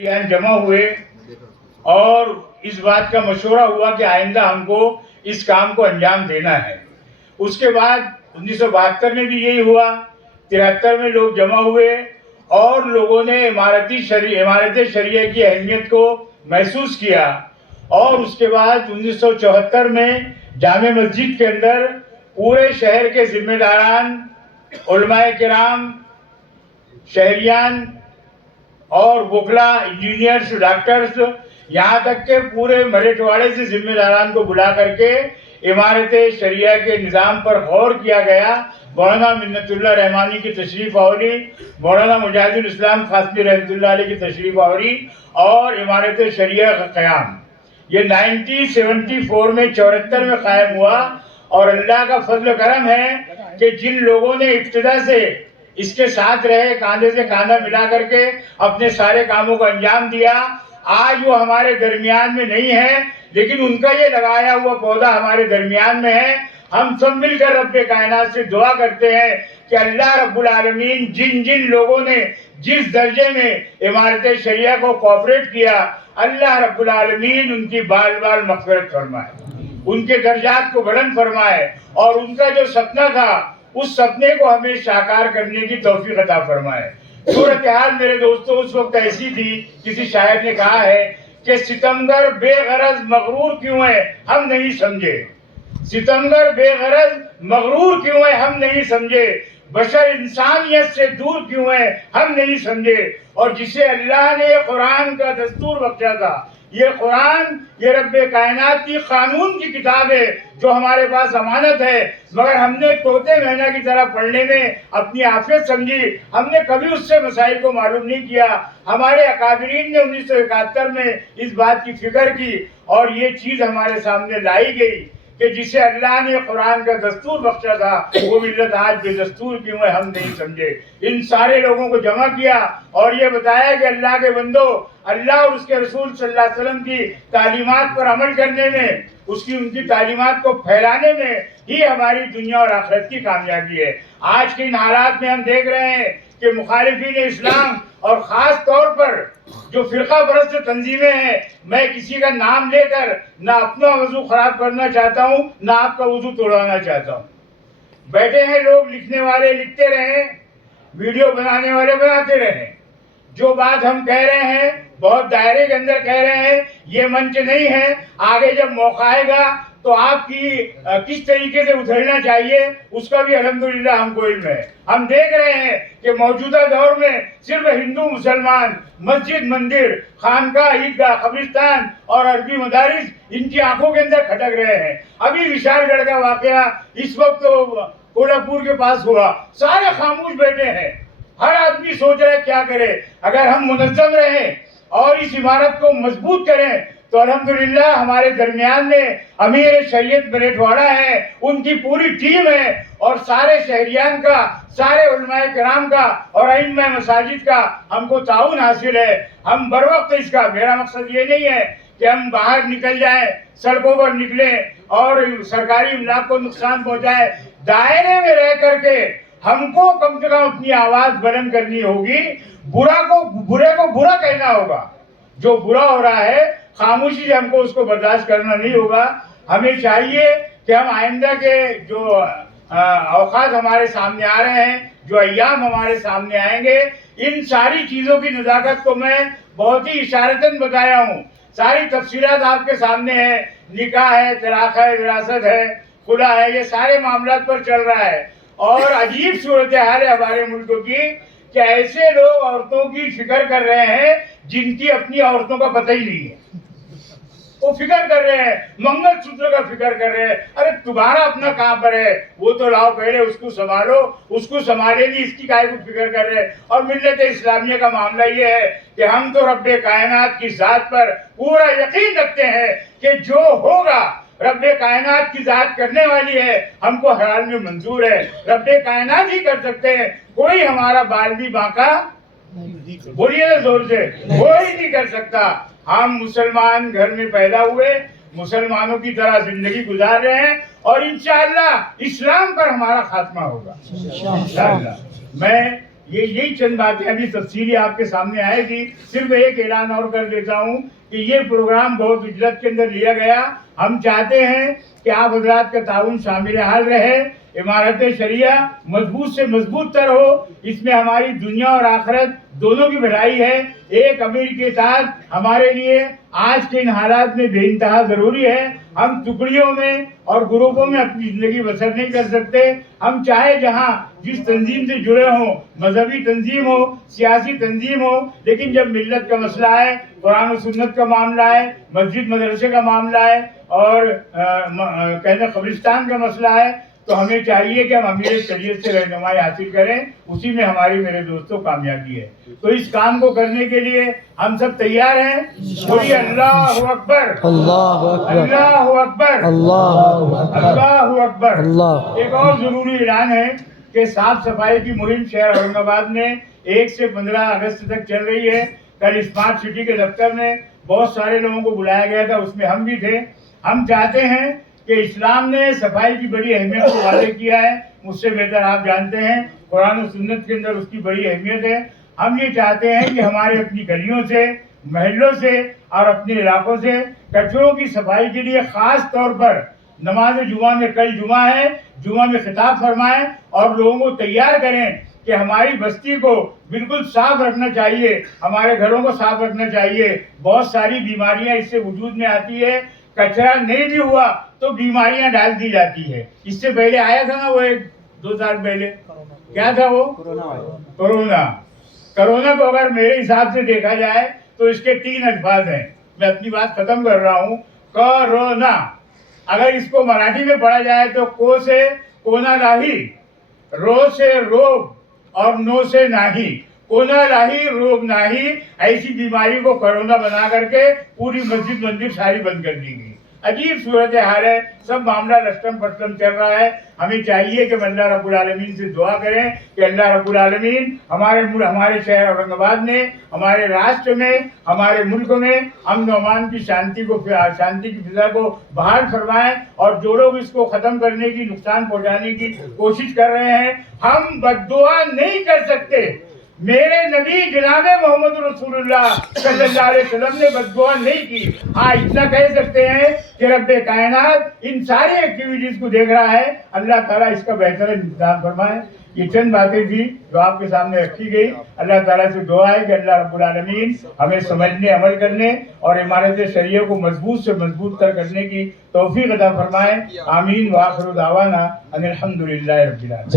जमा हुए और इस बात का मशवरा हुआ कि आइंदा हमको इस काम को अंजाम देना है। उसके बाद 1972 में भी यही हुआ, 73 में लोग जमा हुए और लोगों ने इमारत शरिया की अहमियत को महसूस किया। और उसके बाद 1974 में जामे मस्जिद के अंदर पूरे शहर के जिम्मेदारान, उलमाए किराम, शहरियान और वकला, इंजीनियर्स, डॉक्टर्स, यहाँ तक के पूरे मराठवाड़े से जिम्मेदारान को बुला करके इमारत शरिया के निज़ाम पर गौर किया गया। मौलाना मिन्नतुल्लाह रहमानी की तशरीफ आवरी, मौलाना मुजाहिदुल इस्लाम खासमी रहमतुल्लाह अलैह की तशरीफ आवरी और इमारत शरिया का क़याम ये 1974 में 74 में कायम हुआ। और अल्लाह का फजल करम है कि जिन लोगों ने इब्तिदा से इसके साथ रहे, कांधे से कांधा मिला करके अपने सारे कामों को अंजाम दिया, आज वो हमारे दरमियान में नहीं है, लेकिन उनका ये लगाया हुआ पौधा हमारे दरमियान में है। हम सब मिलकर रब्बे कायनात से दुआ करते हैं कि अल्लाह रब्बुल आलमीन जिन जिन लोगों ने जिस दर्जे में इमारत शरिया को कोऑपरेट किया, अल्लाह रब्बुल आलमीन उनकी बाल बाल मग़फ़िरत फरमाए, उनके दर्जात को बुलंद फरमाए और उनका जो सपना था उस सपने को हमें साकार करने की तौफीक अता फरमाए। सूरत हाल मेरे दोस्तों उस वक्त ऐसी थी, किसी शायर ने कहा है कि सितमगर बेगरज मगरूर क्यों है हम नहीं समझे, सितमगर बेगरज मगरूर क्यों है हम नहीं समझे, बशर इंसानियत से दूर क्यों है हम नहीं समझे। और जिसे अल्लाह ने कुरान का दस्तूर बख्शा था, ये कुरान ये रब्बे कायनात की कानून की किताब है जो हमारे पास अमानत है, मगर हमने तोते मैना की तरह पढ़ने में अपनी आफियत समझी, हमने कभी उससे मसाइल को मालूम नहीं किया। हमारे अकाबरीन ने 1971 में इस बात की फिक्र की और ये चीज़ हमारे सामने लाई गई कि जिसे अल्लाह ने कुरान का दस्तूर बख्शा था वो मिल्लत आज बेदस्तूर क्यों है हम नहीं समझे। इन सारे लोगों को जमा किया और ये बताया कि अल्लाह के बंदो, अल्लाह और उसके रसूल सल्लल्लाहु अलैहि वसल्लम की तालीमात पर अमल करने में, उनकी तालीमात को फैलाने में ही हमारी दुनिया और आखिरत की कामयाबी है। आज के इन हालात में हम देख रहे हैं कि मुखालिफीन इस्लाम और ख़ास तौर पर जो फ़िरक़ा परस्त तंजीमें हैं, मैं किसी का नाम लेकर ना अपना वज़ू ख़राब करना चाहता हूँ ना आपका वज़ू तोड़वाना चाहता हूँ। बैठे हैं लोग, लिखने वाले लिखते रहें, वीडियो बनाने वाले बनाते रहें। जो बात हम कह रहे हैं बहुत दायरे के अंदर कह रहे हैं, ये मंच नहीं है। आगे जब मौका आएगा तो आपकी किस तरीके से उधरना चाहिए उसका भी अल्हम्दुलिल्लाह हमको इल्म है। हम देख रहे हैं कि मौजूदा दौर में सिर्फ हिंदू मुसलमान मस्जिद, मंदिर, खानका, ईदगाह, कब्रिस्तान और अरबी मदारिस इनकी आंखों के अंदर खटक रहे हैं। अभी विशालगढ़ का वाकया इस वक्त तो कोल्हापुर के पास हुआ, सारे खामोश बैठे हैं, हर आदमी सोच रहा है क्या करे। अगर हम मुनज़्ज़म रहें और इस इमारत को मजबूत करें तो अल्हम्दुलिल्लाह हमारे दरमियान में अमीर शरीयत मराठवाड़ा है, उनकी पूरी टीम है और सारे शहरियान का, सारे उलमाए किराम का और अइम्मा मसाजिद का हमको ताउन हासिल है। हम बर वक्त इसका, मेरा मकसद ये नहीं है कि हम बाहर निकल जाएं, सड़कों पर निकलें और सरकारी इमलाक को नुकसान पहुंचाए। दायरे में रह करके हमको कम से कम अपनी आवाज बुलंद करनी होगी, बुरे को बुरा कहना होगा। जो बुरा हो रहा है खामोशी से हमको उसको बर्दाश्त करना नहीं होगा। हमें चाहिए कि हम आइंदा के जो औकात हमारे सामने आ रहे हैं, जो अय्याम हमारे सामने आएंगे, इन सारी चीज़ों की नज़ाकत को मैं बहुत ही इशारतन बताया हूँ। सारी तफसीलात आपके सामने है, निकाह है, तलाक है, विरासत है, खुला है, ये सारे मामलात पर चल रहा है। और अजीब सूरत हाल है हमारे मुल्क की कि ऐसे लोग औरतों की फिक्र कर रहे हैं जिनकी अपनी औरतों का पता ही नहीं है। वो फिक्र कर रहे हैं, मंगलसूत्र का फिक्र कर रहे हैं। अरे तुम्हारा अपना कहाँ पर है, वो तो लाओ पहले उसको संभालो, उसको संभालेगी, इसकी काहे को फिक्र कर रहे हैं। और मिल्लत इस्लामिया का मामला ये है कि हम तो रब्बे कायनात की जात पर पूरा यकीन रखते हैं कि जो होगा रब्बे कायनात की जात करने वाली है, हमको हर हाल में मंजूर है। रब्बे कायनात ही कर सकते हैं, कोई हमारा बाल भी बांका, बोलिए ना जोर से, कोई नहीं कर सकता। हम मुसलमान घर में पैदा हुए, मुसलमानों की तरह जिंदगी गुजार रहे हैं और इंशाअल्लाह इस्लाम पर हमारा खात्मा होगा इंशाअल्लाह। मैं یہی چند باتیں ابھی تفصیلی آپ کے سامنے آئے گی. صرف ایک اعلان اور کر دیتا ہوں کہ یہ پروگرام بہت اجلت کے اندر لیا گیا. ہم چاہتے ہیں کہ آپ حضرات کا تعاون شامل حال رہے. عمارت شریعہ مضبوط سے مضبوط تر ہو. اس میں ہماری دنیا اور آخرت دونوں کی بھلائی ہے. ایک امیر کے اطاعت ہمارے لیے آج کے ان حالات میں بے انتہا ضروری ہے. ہم ٹکڑیوں میں اور گروپوں میں اپنی زندگی بسر نہیں کر سکتے. ہم چاہے جہاں جس تنظیم سے جڑے ہوں، مذہبی تنظیم ہو، سیاسی تنظیم ہو، لیکن جب ملت کا مسئلہ ہے، قرآن و سنت کا معاملہ ہے، مسجد مدرسے کا معاملہ ہے، اور کہتے ہیں قبرستان کا مسئلہ ہے، تو ہمیں چاہیے کہ ہم امیر شریعت سے رہنمائی حاصل کریں. اسی میں ہماری میرے دوستوں کامیابی ہے. تو اس کام کو کرنے کے لیے ہم سب تیار ہیں. بولیے اللہ اکبر، اللہ اکبر، اللہ اکبر، اللہ اکبر، اللہ اکبر. اللہ. ایک اور ضروری اعلان ہے کہ صاف صفائی کی مہم شہر اورنگ آباد میں 1 سے 15 اگست تک چل رہی ہے. کل اسمارٹ سٹی کے دفتر میں بہت سارے لوگوں کو بلایا گیا تھا، اس میں ہم بھی تھے. ہم چاہتے ہیں کہ اسلام نے صفائی کی بڑی اہمیت کو واضح کیا ہے. مجھ سے بہتر آپ جانتے ہیں قرآن و سنت کے اندر اس کی بڑی اہمیت ہے. ہم یہ چاہتے ہیں کہ ہمارے اپنی گلیوں سے، محلوں سے اور اپنے علاقوں سے کچروں کی صفائی کے لیے خاص طور پر نماز جمعہ میں، کل جمعہ ہے، جمعہ میں خطاب فرمائیں اور لوگوں کو تیار کریں کہ ہماری بستی کو بالکل صاف رکھنا چاہیے، ہمارے گھروں کو صاف رکھنا چاہیے. بہت ساری بیماریاں اس سے وجود میں آتی ہے. کچرا نہیں بھی ہوا تو بیماریاں ڈال دی جاتی ہے. اس سے پہلے آیا تھا نا وہ 1-2 سال پہلے، کیا تھا وہ؟ کورونا. کورونا کو اگر میرے حساب سے دیکھا جائے تو اس کے 3 الفاظ ہیں. میں اپنی بات ختم کر رہا ہوں. کورونا اگر اس کو مراٹھی میں پڑھا جائے تو کو سے کونا لاہی، رو سے روگ اور نو سے ناہی. کونا لاہی روگ ناہی، ایسی بیماری کو کرونا بنا کر کے پوری مسجد مندر ساری بند کر دی گئی. عجیب صورتحال ہے. سب معاملہ لشٹم پشٹم چل رہا ہے. ہمیں چاہیے کہ اللہ رب العالمین سے دعا کریں کہ اللہ رب العالمین ہمارے شہر اورنگ آباد میں، ہمارے راشٹر میں، ہمارے ملک میں امن و امان کی شانتی کی فضا کو بحال فرمائیں. اور جو لوگ اس کو ختم کرنے کی، نقصان پہنچانے کی کوشش کر رہے ہیں، ہم بد دعا نہیں کر سکتے. میرے نبی جناب محمد رسول اللہ صلی اللہ علیہ وسلم نے بد دعا نہیں کی. ہاں اتنا کہہ سکتے ہیں کہ رب کائنات ان ساری ایکٹیویٹیز کو دیکھ رہا ہے. اللہ تعالیٰ اس کا بہتر انتظام فرمائے. یہ چند باتیں تھی جو آپ کے سامنے رکھی گئی. اللہ تعالیٰ سے دعا ہے کہ اللہ رب العالمین ہمیں سمجھنے، عمل کرنے اور عمارت شریعہ کو مضبوط سے مضبوط تر کرنے کی توفیق عطا فرمائے. آمین. وآخر دعوانا ان الحمدللہ رب العالمین.